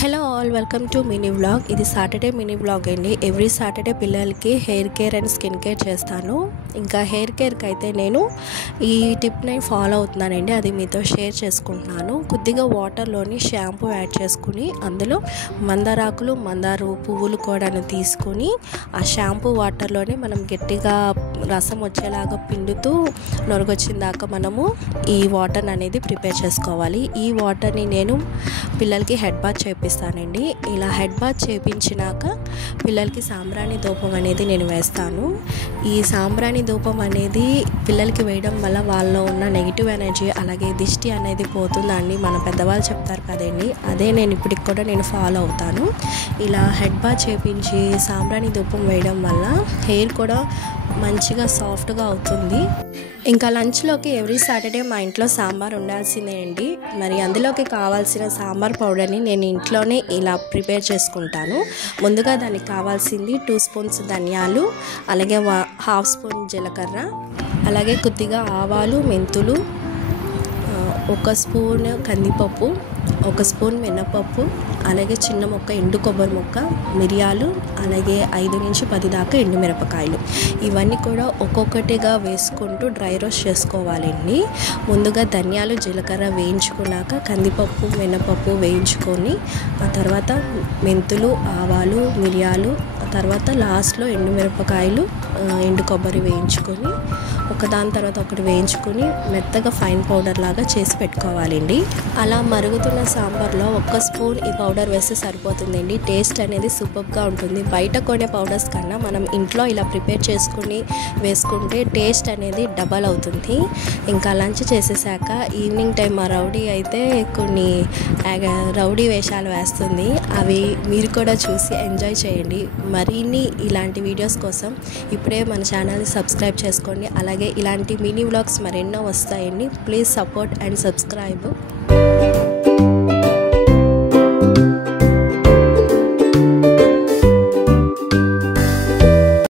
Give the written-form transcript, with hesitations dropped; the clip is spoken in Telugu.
Hello all, welcome to mini vlog. ఇది సాటర్డే మినీ వ్లాగ్ అండి. ఎవ్రీ సాటర్డే పిల్లలకి hair care and skin care చేస్తాను. ఇంకా హెయిర్ కేర్కి అయితే నేను ఈ టిప్ని ఫాలో అవుతున్నానండి. అది మీతో షేర్ చేసుకుంటున్నాను. కొద్దిగా వాటర్లోని షాంపూ యాడ్ చేసుకుని అందులో మందారాకులు, మందార పువ్వులు కూడా తీసుకొని ఆ షాంపూ వాటర్లోనే మనం గట్టిగా రసం వచ్చేలాగా పిండుతూ నొరగొచ్చిన దాకా మనము ఈ వాటర్ అనేది ప్రిపేర్ చేసుకోవాలి. ఈ వాటర్ని నేను పిల్లలకి హెడ్ బాత్ చేపిస్తానండి. ఇలా హెడ్ బాత్ చేపించినాక పిల్లలకి సాంబ్రాణి ధూపం అనేది నేను వేస్తాను. ఈ సాంబ్రాణి ధూపం అనేది పిల్లలకి వేయడం వల్ల వాళ్ళలో ఉన్న నెగిటివ్ ఎనర్జీ అలాగే దిష్టి అనేది పోతుందని మన పెద్దవాళ్ళు చెప్తారు కదండి. అదే నేను ఇప్పటికి కూడా నేను ఫాలో అవుతాను. ఇలా హెడ్ బాత్ చేపించి సాంబ్రాణి ధూపం వేయడం వల్ల హెయిర్ కూడా మంచిగా సాఫ్ట్గా అవుతుంది. ఇంకా లంచ్లోకి ఎవ్రీ సాటర్డే మా ఇంట్లో సాంబార్ ఉండాల్సిందే అండి. మరి అందులోకి కావాల్సిన సాంబార్ పౌడర్ని నేను ఇంట్లోనే ఇలా ప్రిపేర్ చేసుకుంటాను. ముందుగా దానికి కావాల్సింది 2 స్పూన్స్ ధనియాలు, అలాగే 1/2 స్పూన్ జీలకర్ర, అలాగే కొద్దిగా ఆవాలు, మెంతులు, 1 స్పూన్ కందిపప్పు, 1 స్పూన్ మినపప్పు, అలాగే చిన్న ముక్క ఎండు కొబ్బరి ముక్క, మిరియాలు, అలాగే 5 నుంచి 10 దాకా ఎండుమిరపకాయలు. ఇవన్నీ కూడా ఒక్కొక్కటిగా వేసుకుంటూ డ్రై రోస్ట్ చేసుకోవాలండి. ముందుగా ధనియాలు, జీలకర్ర వేయించుకున్నాక కందిపప్పు, మినపప్పు వేయించుకొని ఆ తర్వాత మెంతులు, ఆవాలు, మిరియాలు, ఆ తర్వాత లాస్ట్లో ఎండుమిరపకాయలు, ఎండు కొబ్బరి వేయించుకొని ఒకదాని తర్వాత ఒకటి వేయించుకొని మెత్తగా ఫైన్ పౌడర్ లాగా చేసి పెట్టుకోవాలండి. అలా మరుగుతున్న సాంబార్లో 1 స్పూన్ ఈ పౌడర్ వేస్తే సరిపోతుందండి. టేస్ట్ అనేది సూపర్గా ఉంటుంది. బయట కొనే పౌడర్స్ కన్నా మనం ఇంట్లో ఇలా ప్రిపేర్ చేసుకుని వేసుకుంటే టేస్ట్ అనేది డబల్ అవుతుంది. ఇంకా లంచ్ చేసేసాక ఈవినింగ్ టైం మా రౌడీ అయితే కొన్ని రౌడీ వేషాలు వేస్తుంది. అవి మీరు కూడా చూసి ఎంజాయ్ చేయండి. మరిన్ని ఇలాంటి వీడియోస్ కోసం ఇప్పుడే మన ఛానల్ని సబ్స్క్రైబ్ చేసుకోండి. అలాగే ఇలాంటి మినీ వ్లాగ్స్ మరెన్నో వస్తాయండి. Please support and subscribe.